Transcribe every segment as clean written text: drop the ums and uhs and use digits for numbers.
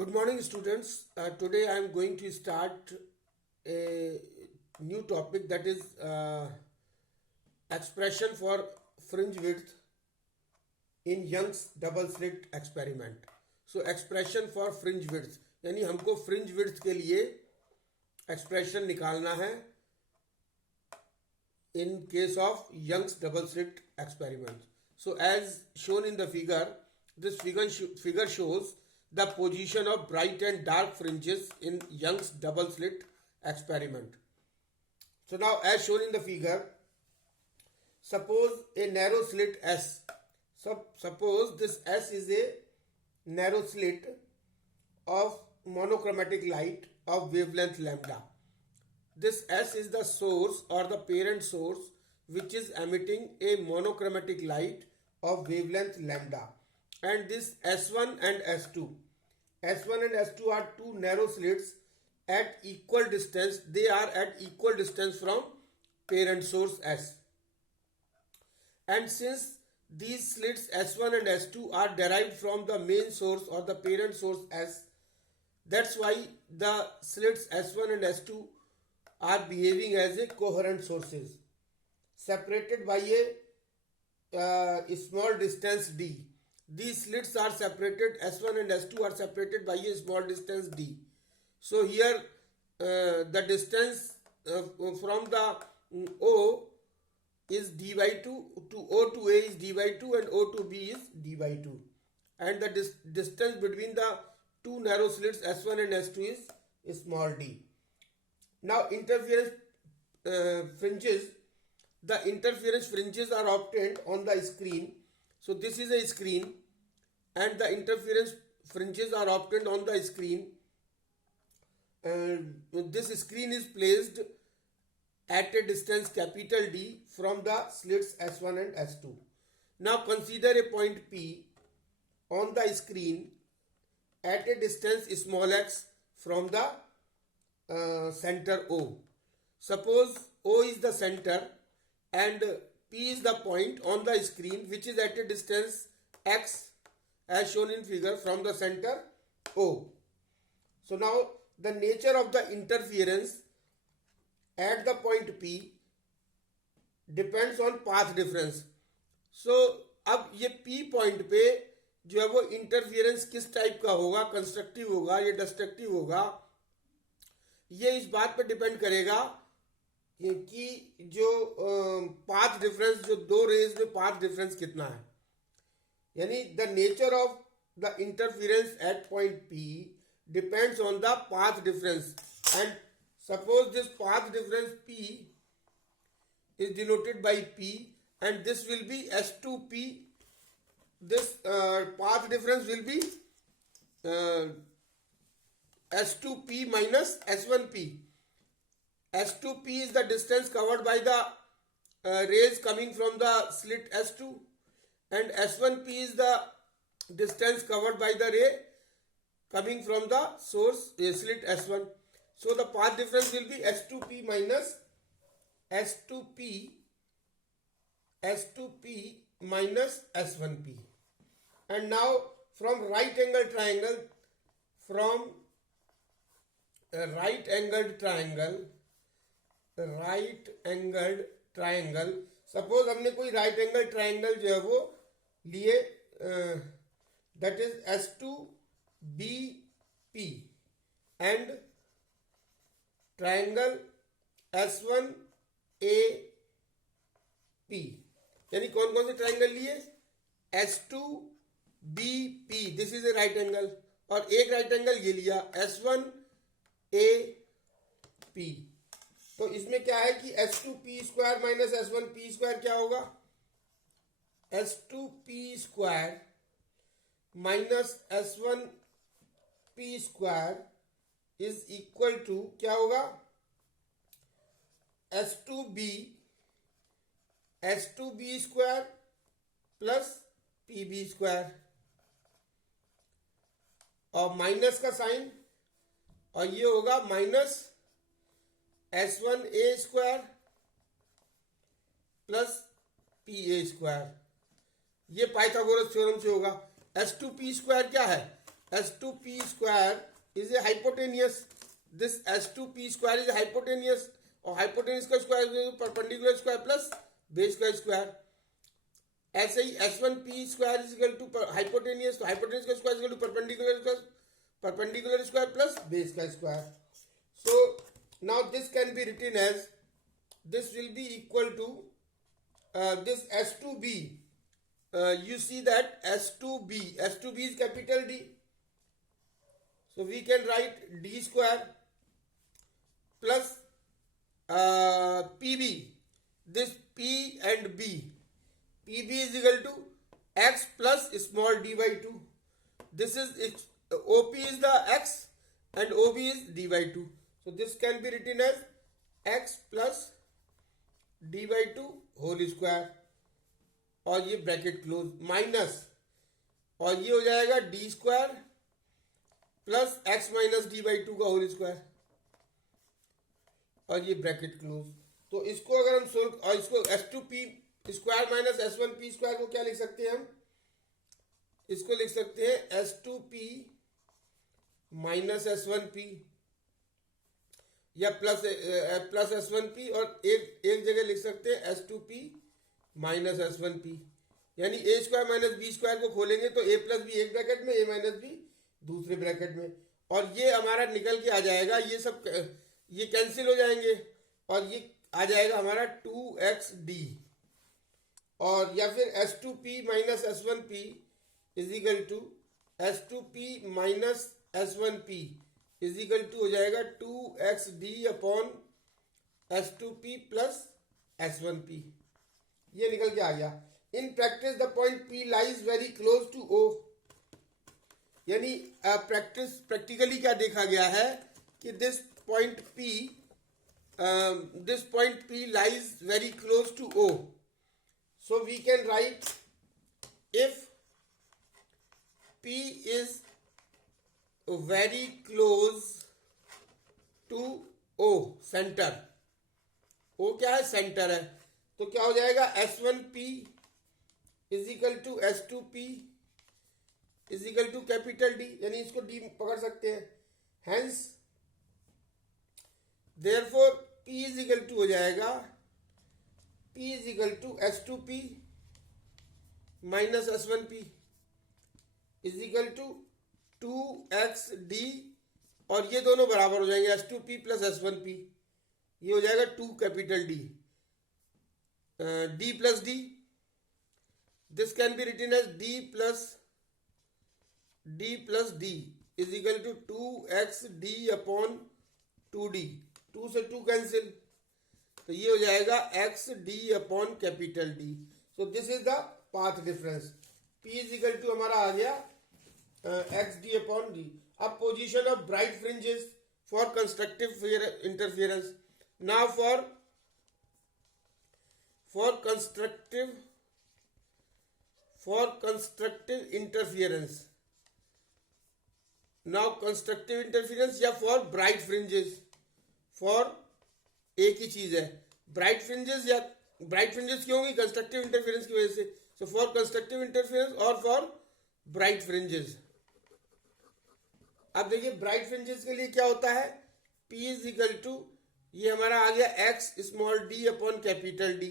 Good morning, students. Today I am going to start a new topic, that is expression for fringe width in Young's double slit experiment. So expression for fringe width यानी हमको fringe width के लिए expression निकालना है in case of Young's double slit experiment. So as shown in the figure, this figure shows the position of bright and dark fringes in Young's double slit experiment. So now as shown in the figure, suppose a narrow slit S. Suppose this S is a narrow slit of monochromatic light of wavelength lambda. This S is the source or the parent source which is emitting a monochromatic light of wavelength lambda. And this S1 and S2. S1 and S2 are two narrow slits at equal distance. They are at equal distance from parent source S. And since these slits S1 and S2 are derived from the main source or the parent source S, that's why the slits S1 and S2 are behaving as a coherent sources separated by a small distance d. These slits are separated, S1 and S2 are separated by a small distance d. So here the distance from the O is d by 2 to O to A is d by 2 and O to B is d by 2. And the distance between the two narrow slits S1 and S2 is small d. Now interference fringes. The interference fringes are obtained on the screen. So this is a screen and the interference fringes are obtained on the screen. This screen is placed at a distance capital D from the slits S1 and S2. Now consider a point P on the screen at a distance small x from the center O. Suppose O is the center and P is the point on the screen which is at a distance x as shown in figure from the center O. So now the nature of the interference at the point P depends on path difference. So अब ये P point पे जो है वो interference किस type का होगा, constructive होगा या डिस्ट्रक्टिव होगा, ये इस बात पर डिपेंड करेगा कि जो पाथ डिफरेंस, जो दो रेज में पाथ डिफरेंस कितना है. यानी the nature of the interference at point P depends on the path difference. And suppose this path difference P is denoted by P and this will be S2P. This path difference will be S2P minus S1P. S2P is the distance covered by the rays coming from the slit S2 and S1P is the distance covered by the ray coming from the source slit S1. So the path difference will be S2P minus S2P minus S1P. And now from right angled triangle, suppose हमने कोई right angle triangle जो है वो लिए, that is S2BP and triangle S1AP. यानी कौन कौन से ट्राइंगल लिए? S2BP, this is a right angle, और एक राइट एंगल ये लिया S1AP. तो इसमें क्या है कि S2P square minus S1P square क्या होगा? S2P square minus S1P square is equal to क्या होगा? S2B square plus PB square, और माइनस का साइन, और ये होगा minus S1A square plus PA square. ये पाइथागोरस थ्योरम से होगा. S2P स्क्वायर क्या है? S2P square is a hypotenuse. This S2P square is a hypotenuse, और hypotenuse का square perpendicular square plus base का square. ऐसे ही S1P square is equal to hypotenuse, तो hypotenuse का square is equal to perpendicular square plus base का square. So now this can be written as, this will be equal to this S2B. You see that S2B is capital D. So we can write D square plus PB. This P and B. PB is equal to X plus small d by 2. This is it. OP is the X and OB is d by 2. So this can be written as X plus d by 2 whole square, और ये bracket close minus, और ये हो जाएगा D square plus x minus D by 2 का whole square, और ये bracket close. तो इसको अगर हम सोल्व, और इसको S2P square minus S1P square को क्या लिख सकते हैं हम, इसको लिख सकते हैं S2P माइनस S1P या प्लस S1P, और एक जगह लिख सकते हैं S2P माइनस S1P. यानी ए स्क्वायर माइनस बी स्क्वायर को खोलेंगे तो ए प्लस बी एक ब्रैकेट में, ए माइनस बी दूसरे ब्रैकेट में, और ये हमारा निकल के आ जाएगा, ये सब ये कैंसिल हो जाएंगे, और ये आ जाएगा हमारा 2xd, और या फिर S2P minus S1P is equal to S2P minus S1P is equal to हो जाएगा 2xd upon S2P plus S1P. ये निकल के आ गया. In practice the point P lies very close to O. यानी प्रैक्टिकली क्या देखा गया है कि this point P lies very close to O. So we can write if P is very close to O, centre. O क्या है, centre है. तो क्या हो जाएगा, S1P is equal to S2P is equal to capital D, यानी इसको D पकड़ सकते हैं. Hence therefore P is equal to हो जाएगा, P is equal to S2P minus S1P is equal to 2xd, और ये दोनों बराबर हो जाएंगे S2P प्लस S1P. ये हो जाएगा 2 capital D. D plus D, this can be written as D plus D is equal to 2xd upon 2d. 2 से 2 कैंसिल, तो ये हो जाएगा xd upon capital D. So this is the path difference. P is equal to हमारा आ गया xd upon d. अब position of bright fringes for constructive interference. Now for constructive interference. Now constructive interference या for bright fringes, for एक ही चीज है. bright fringes या bright fringes क्यों होगी, constructive interference की वजह से. so for constructive interference और for bright fringes. अब देखिए bright fringes के लिए क्या होता है, P is equal to, ये हमारा आ गया x small d upon capital D.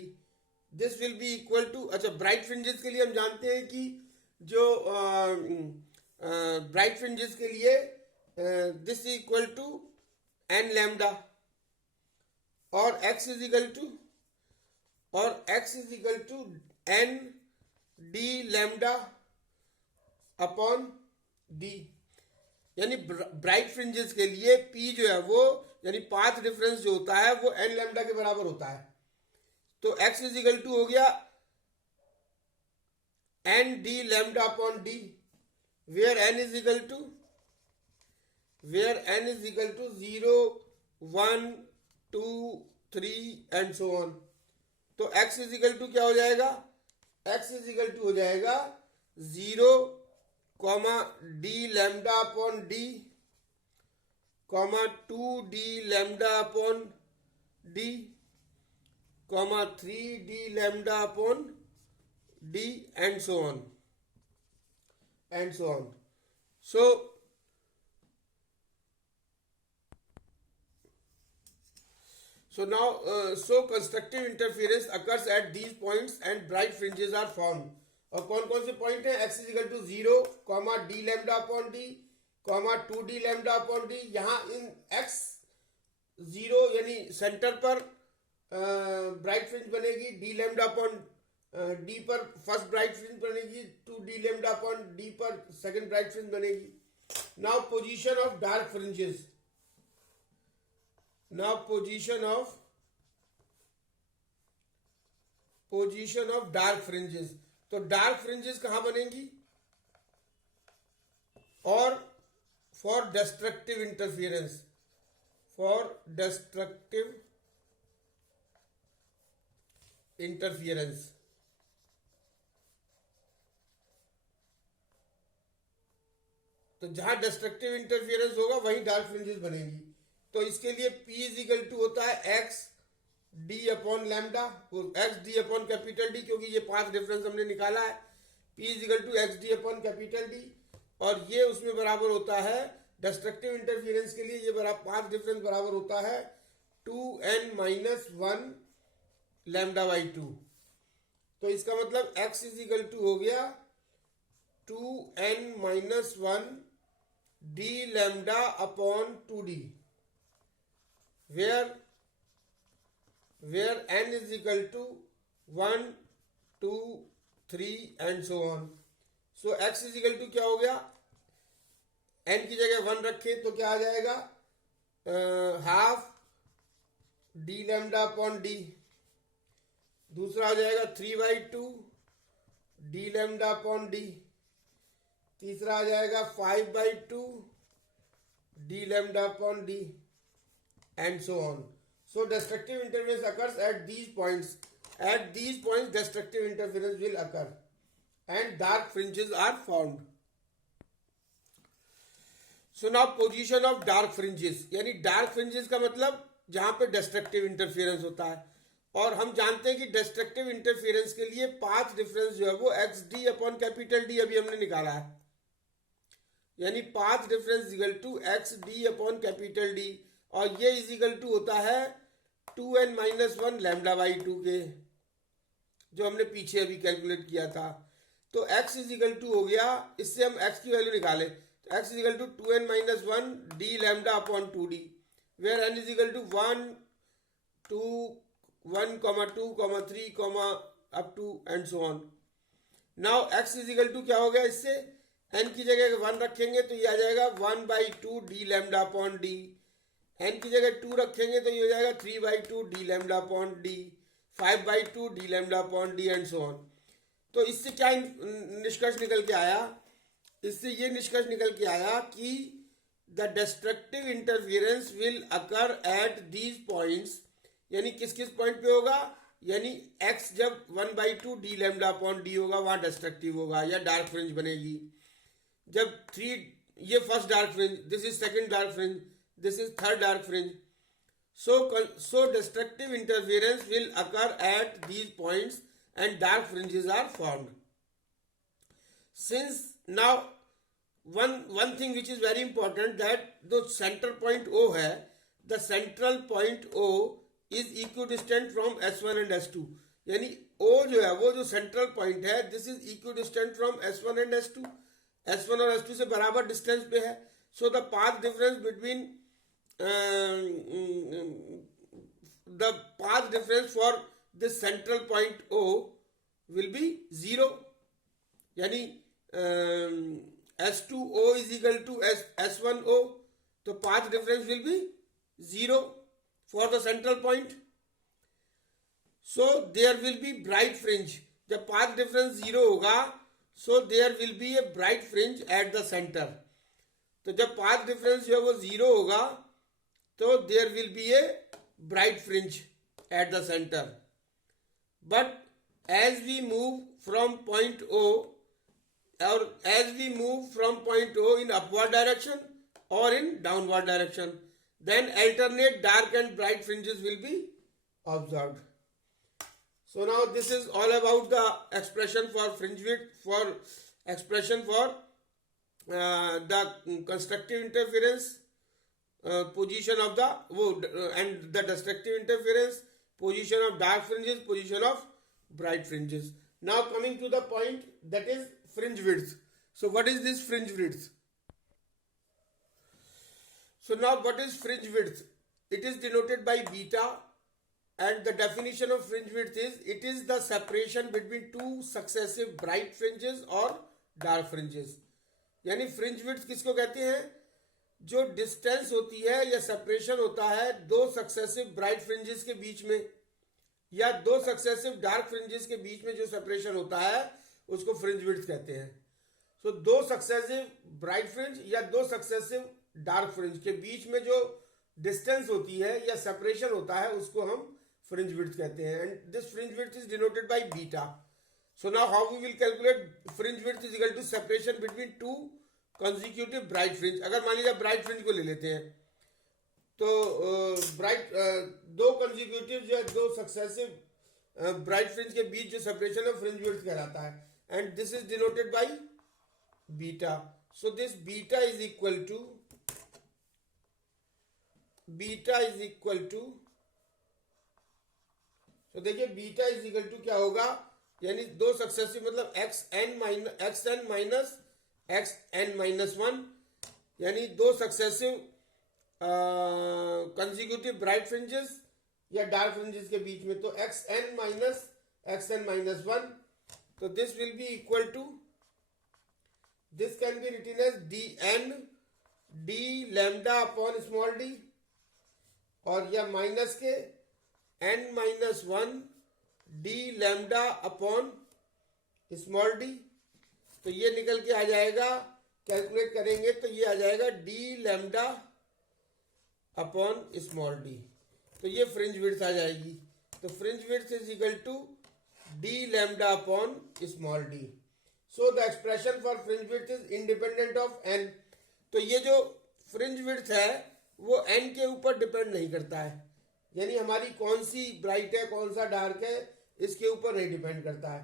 This will be equal to, अच्छा ब्राइट फ्रिंजेस के लिए हम जानते हैं कि जो ब्राइट फ्रिंजेस के लिए this is equal to n lambda, और x is equal to n d lambda upon d. यानी ब्राइट फ्रिंजेस के लिए P जो है वो, यानी पाथ डिफरेंस जो होता है वो n लैम्डा के बराबर होता है. तो x इज इक्वल टू हो गया n d lambda upon d, where n is equal to 0, 1, 2, 3 and so on. तो x इज इक्वल टू क्या हो जाएगा, x इज इक्वल टू हो जाएगा 0, d lambda upon d, 2d lambda upon d, 3d lambda upon d, and so on. So So now, so constructive interference occurs at these points and bright fringes are formed. और कौन कौन से point है? x is equal to 0, comma D lambda upon D, comma 2d lambda upon D. यहाँ इन x 0 यानी centre पर bright fringe बनेगी, डी लैम्डा अपॉन डी पर फर्स्ट ब्राइट फ्रिंज बनेगी, 2d लैम्डा अपॉन डी पर सेकंड ब्राइट फ्रिंज बनेगी. Now position of dark fringes. Now position of dark fringes. तो डार्क फ्रिंजेस कहां बनेंगी? और फॉर डिस्ट्रक्टिव इंटरफियरेंस, तो जहां डिस्ट्रक्टिव इंटरफियरेंस होगा वहीं डार्क फ्रिंजेस बनेंगी. तो इसके लिए P इज इक्वल टू होता है x D upon lambda, x D upon capital D, क्योंकि ये पाथ डिफरेंस हमने निकाला है. P is equal to x D upon capital D, और ये उसमें बराबर होता है डिस्ट्रक्टिव इंटरफियरेंस के लिए ये पाथ डिफरेंस बराबर होता है 2n-1 लैम्डा बाई 2. तो इसका मतलब x इज इक्वल टू हो गया 2n-1 D lambda upon 2d, where n is equal to 1, 2, 3 and so on. So x is equal to क्या हो गया? n की जगह 1 रखे तो क्या आ जाएगा? Half D lambda upon D. दूसरा आ जाएगा 3/2 डी लैम्डा अपॉन डी. तीसरा आ जाएगा 5/2 D lambda upon D, and so on. So destructive interference occurs at these points. At these points destructive interference will occur and dark fringes are formed. So now position of dark fringes, यानी dark fringes का मतलब जहां पे destructive interference होता है. और हम जानते हैं कि destructive interference के लिए पाथ डिफरेंस जो है वो x D upon capital D अभी हमने निकाला है. यानी path difference equal to x D upon capital D, और ये इज इक्वल टू होता है 2n-1 लैम्डा बाई 2 के, जो हमने पीछे अभी कैलकुलेट किया था. तो x इज इक्वल टू हो गया, इससे हम x की वैल्यू निकाले तो x is equal to 2n-1 D lambda upon 2d, where n is equal to 1, 2, 1, 2, 3, up to and so on. Now x is equal to क्या हो गया? इससे n की जगह 1 रखेंगे तो ये आ जाएगा 1/2 D lambda upon D. n की जगह 2 रखेंगे तो ये हो जाएगा 3/2 D lambda upon D, 5/2 D lambda upon D and so on. तो इससे क्या निष्कर्ष निकल के आया? इससे ये निष्कर्ष निकल के आया कि the destructive interference will occur at these points. यानी किस किस पॉइंट पे होगा? यानी x जब 1/2 डी लैम्डा अपॉन डी होगा वहां डिस्ट्रक्टिव होगा या डार्क फ्रिंज बनेगी. जब 3, ये first dark fringe, this is second dark fringe, this is third dark fringe. So destructive interference will occur at these points and dark fringes are formed. Since now one thing which is very important, that the center point O है, the central point O is equidistant from S1 and S2. यानी O जो है वो जो central point है, this is equidistant from S1 and S2. S1 और S2 से बराबर डिस्टेंस पे है. So the path difference between the path difference for this central point O will be 0. यानी S2O is equal to S1O, तो path difference will be 0 for the central point. So there will be bright fringe. जब path difference 0 होगा, so there will be a bright fringe at the center. तो जब path difference जो है वो 0 होगा तो there will be a bright fringe at the center. But as we move from point O, or as we move from point O in upward direction or in downward direction, then alternate dark and bright fringes will be observed. So now this is all about the expression for fringe width, for expression for the constructive interference position of the and the destructive interference, position of dark fringes, position of bright fringes. Now coming to the point, that is fringe width. So what is this fringe width? So now what is fringe width? It is denoted by beta, and the definition of fringe width is it is the separation between two successive bright fringes or dark fringes. यानी fringe width किसको कहते हैं? जो distance होती है या separation होता है दो सक्सेसिव ब्राइट फ्रिंजेस के बीच में या दो सक्सेसिव डार्क फ्रिंजेस के बीच में जो सेपरेशन होता है उसको फ्रिंज विड्थ कहते हैं. सो दो सक्सेसिव ब्राइट फ्रिंज या दो सक्सेसिव डार्क फ्रिंज के बीच में जो डिस्टेंस होती है या सेपरेशन होता है उसको हम फ्रिंज विड्थ कहते हैं. And this fringe width is denoted by beta. So now how we will calculate fringe width is equal to separation between two consecutive bright fringe. अगर मान लीजिए bright fringe को ले लेते हैं तो bright दो consecutive या दो successive bright fringe के बीच जो separation है fringe width कहलाता है. And this is denoted by beta. So this beta is equal to so देखिए बीटा इज इक्वल टू क्या होगा, यानी दो सक्सेसिव मतलब x n minus x n minus one, यानी दो सक्सेसिव कंसेक्यूटिव ब्राइट फ्रिंजेस या डार्क फ्रिंजेस के बीच में. तो एक्स एन माइनस वन, तो this will be equal to, this can be written as D n D lambda upon small D, और या माइनस के n minus one D lambda upon small D. तो ये निकल के आ जाएगा, कैलकुलेट करेंगे तो ये आ जाएगा D lambda upon small D. तो ये फ्रिंज विड्थ आ जाएगी. तो fringe width is equal to D lambda upon small D. So the expression for fringe width is independent of n. तो ये जो फ्रिंज विड्थ है वो n के ऊपर डिपेंड नहीं करता है, यानी हमारी कौन सी ब्राइट है कौन सा डार्क है इसके ऊपर नहीं डिपेंड करता है.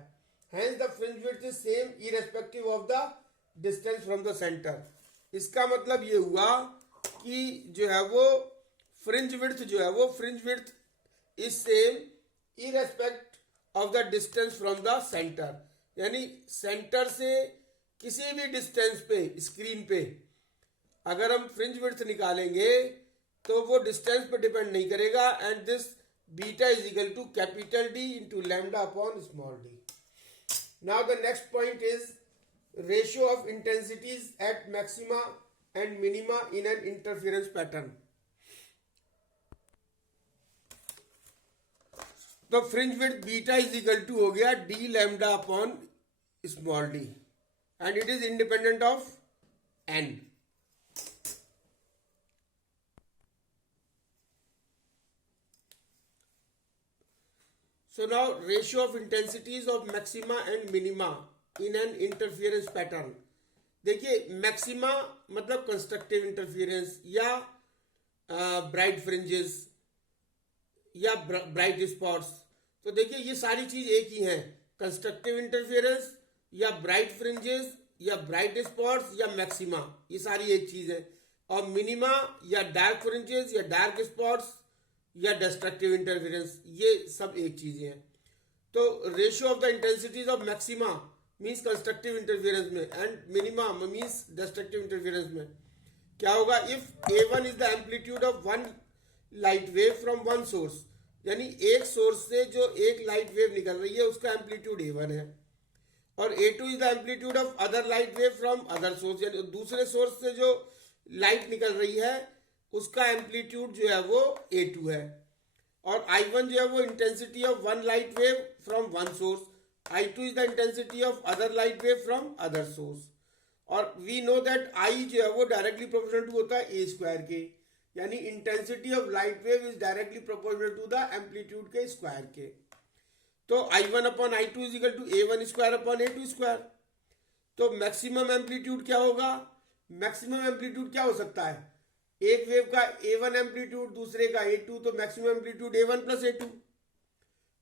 Hence the fringe width is same irrespective of the distance from the center. इसका मतलब ये हुआ कि जो है वो फ्रिंज विड्थ जो है वो fringe width is same इरेस्पेक्ट of the distance from the centre. यानी सेंटर से किसी भी डिस्टेंस पे स्क्रीन पे अगर हम फ्रिंज विड्थ निकालेंगे तो वो डिस्टेंस पे डिपेंड नहीं करेगा. And this beta is equal to capital D into lambda upon small D. Now the next point is ratio of intensities at maxima and minima in an interference pattern. तो fringe width beta is equal to हो गया D lambda upon small D, and it is independent of N. So now ratio of intensities of maxima and minima in an interference pattern. देखिए maxima मतलब constructive interference या bright fringes या bright spots. तो देखिए ये सारी चीज एक ही है, कंस्ट्रक्टिव इंटरफियरेंस या ब्राइट फ्रिंजेस या ब्राइट स्पॉट्स या मैक्सिमा, ये सारी एक चीज है. और मिनिमा या डार्क फ्रिंजेस या डार्क स्पॉट्स या डिस्ट्रक्टिव इंटरफेरेंस, ये सब एक चीजें हैं. तो ratio of the intensities of maxima means constructive interference में and minima means destructive interference में क्या होगा, if A1 is the amplitude of one light wave from one source, यानी एक सोर्स से जो एक लाइट वेव निकल रही है उसका एम्पलीट्यूड A1 है, और A2 is the amplitude of other light wave from other source, यानी दूसरे सोर्स से जो लाइट निकल रही है उसका एम्पलीट्यूड जो है वो A2 है. और I1 जो है वो intensity of one light wave from one source, I2 is the intensity of other light wave from other source. और वी नो दैट I जो है वो डायरेक्टली प्रोपोर्शनल टू होता है A स्क्वायर के, यानी intensity of light wave is directly proportional to the amplitude के square के. तो I1 upon I2 is equal to A1 square upon A2 square. तो मैक्सिमम एम्पलीट्यूड क्या होगा, मैक्सिमम एम्पलीट्यूड क्या हो सकता है, एक वेव का A1 एम्पलीट्यूड दूसरे का A2, तो maximum amplitude A1 plus A2.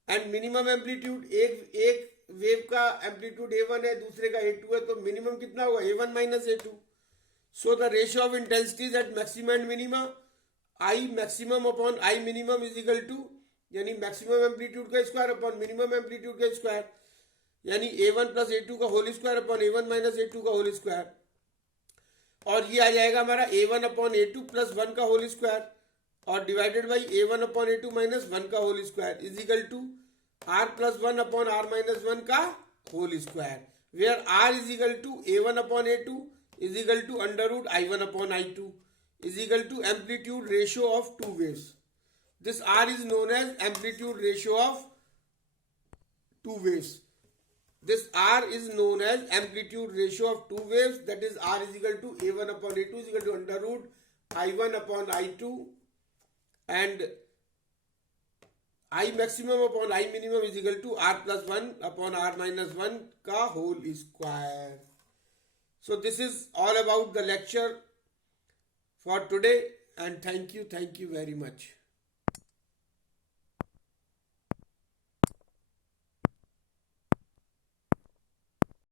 And minimum amplitude एक वेव का एम्पलीट्यूड A1 है दूसरे का A2 है, तो मिनिमम कितना होगा A1 minus A2. So the ratio of intensities at maxima and minima I maximum upon I minimum is equal to यानी मैक्सिमम एम्पलीट्यूड का स्क्वायर अपॉन मिनिमम एम्पलीट्यूड का स्क्वायर यानी a1 प्लस a2 का whole square upon a1 minus a2 का whole square और ये आ जाएगा हमारा a1 अपॉन a2 प्लस 1 का होल स्क्वायर और divided by a1 upon a2 minus 1 का whole square is equal to r plus 1 upon r minus 1 का whole square where r is equal to a1 upon a2 is equal to under root i1 upon i2 is equal to amplitude ratio of two waves. This R is known as amplitude ratio of two waves. This R is known as amplitude ratio of two waves. That is R is equal to A1 upon A2 is equal to under root I1 upon I2 and I maximum upon I minimum is equal to R plus 1 upon R minus 1 ka whole square. So this is all about the lecture for today and thank you very much.